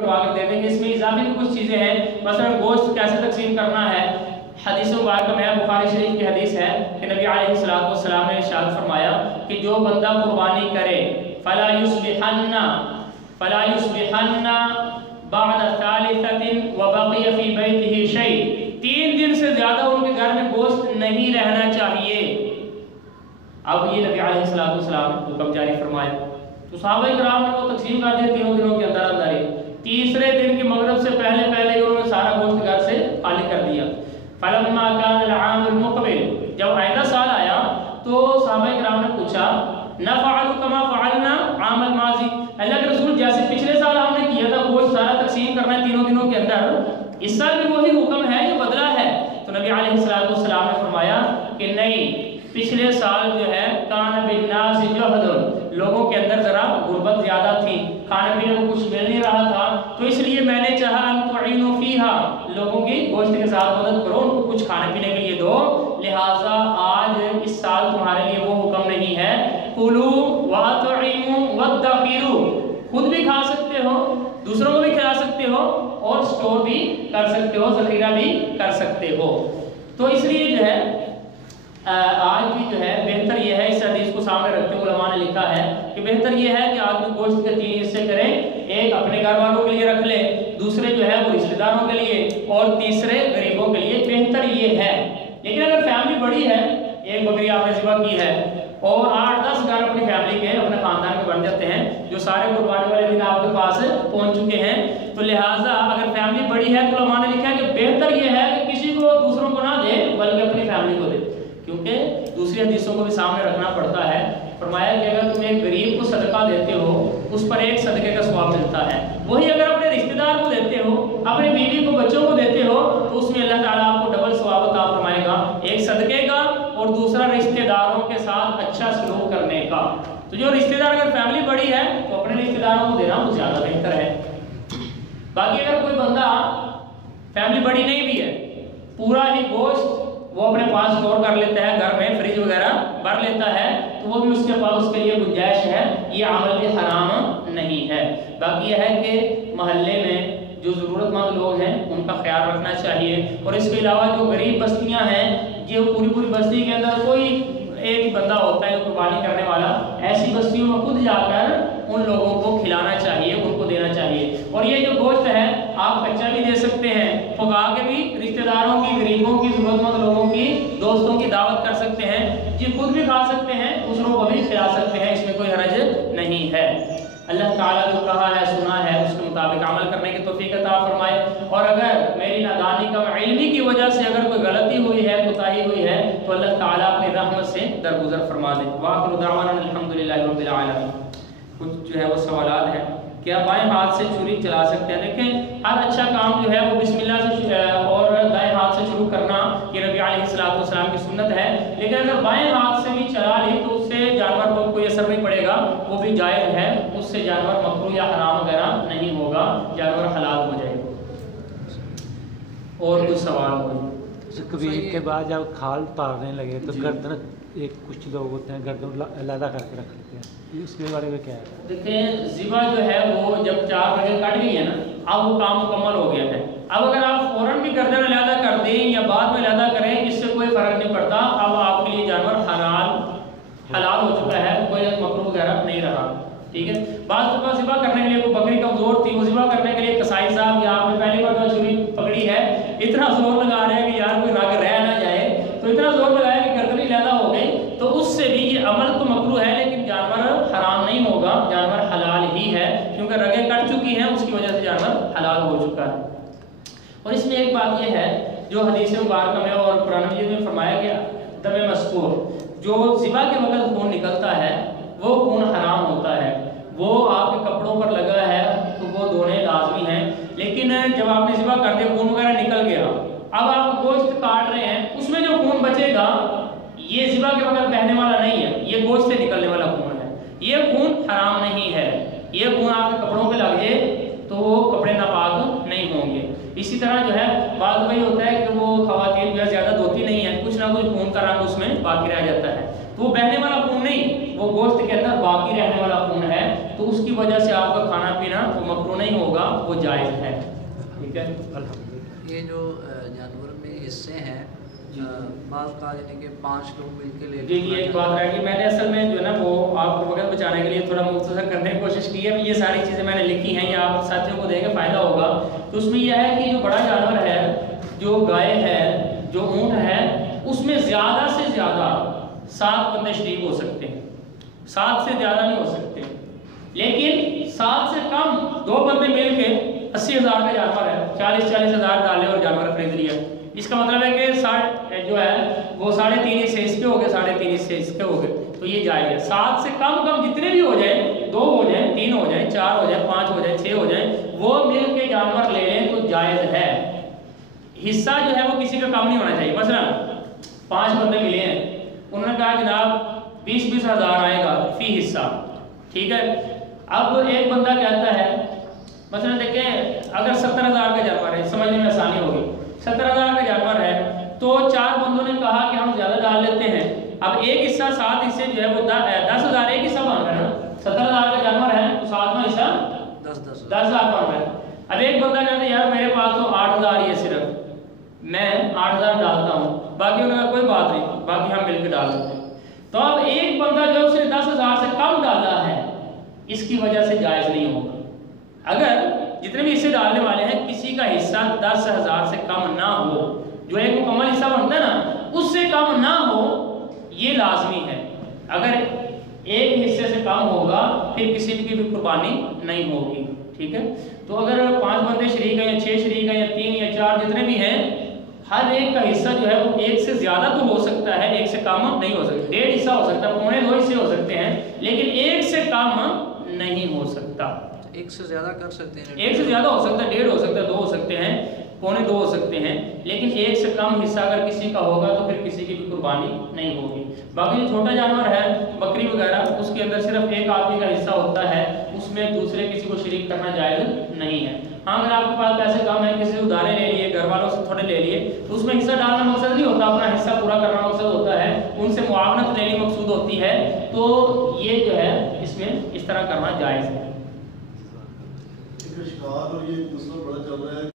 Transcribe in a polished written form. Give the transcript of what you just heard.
کروا کر دے دیں گے۔ اس میں اضافی بھی کچھ چیزیں ہیں، مثلا گوشت کیسے تقسیم کرنا ہے۔ حدیث مبارکہ میں بخاری شریف کی حدیث ہے کہ نبی علیہ السلام نے ارشاد فرمایا کہ جو بندہ قربانی کرے فلا يصبحن بعد ثالثة وبقي في بيته شيء، 3 دن سے زیادہ ان کے گھر میں گوشت نہیں رہنا چاہیے۔ اب یہ نبی علیہ السلام نے حکم جاری فرمایا تو صحابہ کرام نے وہ تقسیم کر دیا 3 دنوں کے اندر اندر ہی۔ تیسرے دن کی مغرب سے پہلے ہی انہوں نے سارا گوشت گھر سے خالی کر دیا۔ فلما كان العام المقبل، جب آئندہ سال آیا تو صحابہ کرام نے پوچھا نفعل كما فعلنا عام الماضي، اللہ کے رسول جیسے پچھلے سال ہم نے کیا تھا گوشت سارا تقسیم کرنا ہے 3 دنوں کے اندر، اس سال بھی وہی حکم ہے یا بدلا ہے؟ تو نبی علیہ السلام نے فرمایا کہ نہیں، پچھلے سال جو ہے کان بالناس جہد، لوگوں کے اندر ذرا غربت زیادہ تھی، کھانے پینے کو کچھ مل نہیں رہا تھا، تو اس لیے میں نے چاہا ان تعینوا فیہا، لوگوں کی گوشت کے ساتھ مدد کرو، ان کو کچھ کھانے پینے کے لیے دو، لہٰذا آج اس سال تمہارے لیے وہ حکم نہیں ہے کلوا واطعموا وادخروا، خود بھی کھا سکتے ہو، دوسروں کو بھی کھلا سکتے ہو، اور سٹور بھی کر سکتے ہو، ذخیرہ بھی کر سکتے ہو۔ تو اس لیے جو ہے آج بھی جو ہے بہتر یہ ہے، اس حدیث کو سامنے رکھتے ہوئے علماء نے لکھا ہے کہ بہتر یہ ہے کہ آدمی گوشت کے 3 حصے کرے، ایک اپنے گھر والوں کے لیے رکھ لے، دوسرے جو ہے وہ رشتہ داروں کے لیے، اور تیسرے غریبوں کے لیے، بہتر یہ ہے۔ لیکن اگر فیملی بڑی ہے، ایک بکری آپ نے ذبح کی ہے اور 8-10 گھر اپنی فیملی کے، اپنے خاندان میں بن جاتے ہیں جو سارے قربانی والے دن آپ کے پاس پہنچ چکے ہیں، تو لہٰذا اگر فیملی بڑی ہے تو علماء نے لکھا ہے کہ بہتر یہ ہے کہ کسی کو دوسروں کو نہ دے بلکہ اپنی فیملی کو دے، کیونکہ دوسری حدیثوں کو بھی سامنے رکھنا پڑتا ہے۔ فرمایا کہ اگر تم ایک غریب کو صدقہ دیتے ہو اس پر ایک صدقے کا ثواب ملتا ہے، وہی اگر اپنے رشتہ دار کو دیتے ہو، اپنی بیوی کو، بچوں کو دیتے ہو، تو اس میں اللہ تعالیٰ آپ کو ڈبل ثواب عطا فرمائے گا، ایک صدقے کا اور دوسرا رشتہ داروں کے ساتھ اچھا سلوک کرنے کا۔ تو جو رشتہ دار اگر فیملی بڑی ہے تو اپنے رشتہ داروں کو دینا وہ زیادہ بہتر ہے۔ باقی اگر کوئی بندہ فیملی بڑی نہیں بھی ہے، پورا ہی گوشت وہ اپنے پاس اسٹور کر لیتا ہے، گھر میں فریج وغیرہ بھر لیتا ہے، تو وہ بھی اس کے پاس اس کے لیے گنجائش ہے، یہ عمل بھی حرام نہیں ہے۔ باقی یہ ہے کہ محلے میں جو ضرورت مند لوگ ہیں ان کا خیال رکھنا چاہیے، اور اس کے علاوہ جو غریب بستیاں ہیں، جو پوری بستی کے اندر کوئی ایک ہی بندہ ہوتا ہے قربانی کرنے والا، ایسی بستیوں میں خود جا کر ان لوگوں کو کھلانا چاہیے، ان کو دینا چاہیے۔ اور یہ جو گوشت ہے آپ کچا بھی دے سکتے ہیں، پکا کے بھی رشتہ داروں کی، غریبوں کی، ضرورت مند لوگوں کی، دوستوں کی دعوت کر سکتے ہیں، جی خود بھی کھا سکتے ہیں، دوسروں کو بھی کھلا سکتے ہیں، اس میں کوئی حرج نہیں ہے۔ اللہ تعالیٰ جو کہا ہے سنا ہے اس کے مطابق عمل کرنے کی توفیق عطا فرمائے، اور اگر میری نادانی کا علمی کی وجہ سے اگر کوئی غلطی ہوئی ہے، کوتاہی ہوئی ہے، تو اللہ تعالیٰ اپنی رحمت سے درگزر فرما دے۔ وآخر دعوانا الحمدللہ رب العالمین۔ کچھ جو ہے وہ سوالات ہیں، کیا بائیں ہاتھ سے چھری چلا سکتے ہیں؟ دیکھیں ہر اچھا کام جو ہے وہ بسم اللہ سے اور دائیں ہاتھ سے شروع کرنا یہ نبی علیہ السلام کی سنت ہے، لیکن اگر بائیں ہاتھ سے بھی چلا لی تو اس سے جانور کو کوئی اثر نہیں پڑے گا، وہ بھی جائز ہے، اس سے جانور مکروہ یا حرام وغیرہ نہیں ہوگا، جانور حلال ہو جائے گا۔ اور کچھ سوال ہو کبھی عید کے بعد جب کھال اتارنے لگے تو گردن ایک کچھ لوگ ہوتے ہیں گردن علیحدہ کر کے رکھ لیتے ہیں، اس کے بارے میں کیا ہے؟ دیکھیں ذبح جو ہے وہ جب 4 بجے کٹ گئی ہے نا، اب وہ کام مکمل ہو گیا ہے۔ اب اگر آپ فوراً بھی گردن علیحدہ کر دیں یا بعد میں علیحدہ کریں، اس سے کوئی فرق نہیں پڑتا، اب آپ کے لیے جانور حلال ہو چکا ہے، کوئی مکروہ وغیرہ نہیں رہا، ٹھیک ہے۔ بعض دفعہ ذبح کرنے کے لیے کوئی بکری کمزور تھی، وہ ذبح کرنے کے لیے کسائی صاحب یا آپ نے پہلی بار چھری پکڑی ہے، اتنا زور لگا رہے ہیں کہ یار کوئی رگ رہ نہ جائے، تو اتنا زور لگایا کہ گردن علیحدہ ہو گئی، تو اس سے بھی یہ عمل تو مکروہ ہے لیکن جانور حرام نہیں ہوگا، جانور حلال ہی ہے، کیونکہ رگیں کٹ چکی ہیں، اس کی وجہ سے جانور حلال ہو چکا ہے۔ اور اس میں ایک بات یہ ہے جو حدیث مبارکہ میں اور قرآن مجید میں فرمایا گیا، دم مسفوح، جو ذبح کے وقت خون نکلتا ہے وہ خون حرام ہوتا ہے، وہ آپ کے کپڑوں پر لگا ہے تو وہ دھونے لازمی ہیں، لیکن جب آپ نے ذبح کر دیا خون وغیرہ نکل گیا، اب آپ گوشت کاٹ رہے ہیں، اس میں جو خون بچے گا یہ ذبح کے وقت بہنے والا نہیں ہے، یہ گوشت سے نکلنے والا خون ہے، یہ خون حرام نہیں ہے، یہ خون آپ کے کپڑوں پہ لگ جائے تو وہ کپڑے ناپاک نہیں ہوں گے۔ اسی طرح جو ہے بعض وہی ہوتا ہے کہ وہ خواتین جو ہے زیادہ دھوتی نہیں ہیں، کچھ نہ کچھ خون کا رنگ اس میں باقی رہ جاتا ہے، تو وہ بہنے والا خون نہیں، وہ گوشت کے اندر باقی رہنے والا خون ہے، تو اس کی وجہ سے آپ کا کھانا پینا وہ مکروہ نہیں ہوگا وہ جائز ہے. ٹھیک ہے. الحمدللہ. یہ جو جانور میں حصے ہیں بعض کا یعنی کہ 5 لوگ مل کے لے جی یہ ایک بات رہے گی. میں نے اصل میں جو ہے نا وہ آپ کو وقت بچانے کے لیے تھوڑا مختصر کرنے کی کوشش کی ہے. یہ ساری چیزیں میں نے لکھی ہیں, یہ آپ ساتھیوں کو دیں گے فائدہ ہوگا. تو اس میں یہ ہے کہ جو بڑا جانور ہے, جو گائے ہے, جو اونٹ ہے, اس میں زیادہ سے زیادہ 7 بندے شریک ہو سکتے ہیں. 7 سے زیادہ نہیں ہو سکتے. لیکن 7 سے کم 2 بندے مل کے 80,000 کا جانور ہے, 40,000 ڈالے اور جانور خرید لیا. اس کا مطلب ہے کہ 60 جو ہے وہ 3.5 حصے اس کے ہو گئے, 3.5 حصے اس کے ہو گئے, تو یہ جائز ہے. 7 سے کم جتنے بھی ہو جائیں, 2 ہو جائیں, 3 ہو جائیں, 4 ہو جائیں, 5 ہو جائیں, 6 ہو جائیں, وہ مل کے جانور لے لیں تو جائز ہے. حصہ جو ہے وہ کسی کا کم نہیں ہونا چاہیے. مثلا 5 بندے ملے ہیں, انہوں نے کہا جناب 20,000 آئے گا فی حصہ. ٹھیک ہے. اب ایک بندہ کہتا ہے, مثلا دیکھیں اگر 70,000 کا جانور ہے, سمجھنے میں آسانی ہوگی, 70,000 کا جانور ہے تو 4 بندوں نے کہا کہ ہم زیادہ ڈال لیتے ہیں. اب ایک حصہ 7 حصے جو ہے وہ 10,000 ایک حصہ بن رہا ہے نا. 70,000 کا جانور ہے تو 7واں حصہ 10,000 بن رہا ہے. اب ایک بندہ کہتا ہے یار میرے پاس تو 8,000 ہی ہے, صرف میں 8,000 ڈالتا ہوں, باقی انہوں نے کوئی بات نہیں, باقی ہم مل کے ڈال دیتے ہیں. تو اب ایک بندہ جو اس نے 10,000 سے کم ڈالا ہے اس کی وجہ سے جائز نہیں ہوگا. اگر جتنے بھی حصے ڈالنے والے ہیں کسی کا حصہ 10,000 سے کم نہ ہو, جو ایک مکمل حصہ بنتا ہے نا اس سے کم نہ ہو, یہ لازمی ہے. اگر ایک حصے سے کم ہوگا پھر کسی کی بھی قربانی نہیں ہوگی. ٹھیک ہے. تو اگر 5 بندے شریک ہیں یا 6 شریک ہیں یا 3 یا 4 جتنے بھی ہیں, ہر ایک کا حصہ جو ہے وہ ایک سے زیادہ تو ہو سکتا ہے, ایک سے کم نہیں ہو سکتا. 1.5 حصہ ہو سکتا ہے, 2.25 حصے ہو سکتے ہیں, لیکن ایک سے کم نہیں ہو سکتا. ایک سے زیادہ کر سکتے ہیں, ایک سے زیادہ ہو سکتا ہے, 1.5 ہو سکتا ہے, 2 ہو سکتے ہیں, 2.25 ہو سکتے ہیں, لیکن ایک سے کم حصہ اگر کسی کا ہوگا تو پھر کسی کی بھی قربانی نہیں ہوگی. باقی جو چھوٹا جانور ہے بکری وغیرہ, اس کے اندر صرف ایک آدمی کا حصہ ہوتا ہے, اس میں دوسرے کسی کو شریک کرنا جائز نہیں ہے. ہاں اگر آپ کے پاس پیسے کم ہیں, کسی سے ادھارے لے لیے, گھر والوں سے تھوڑے لے لیے, تو اس میں حصہ ڈالنا مقصد نہیں ہوتا, اپنا حصہ پورا کرنا مقصد ہوتا ہے, ان سے معاونت لینی مقصود ہوتی ہے. تو یہ جو ہے اس میں اس طرح کرنا جائز ہے. اور یہ مسئلہ بڑا چل رہا ہے.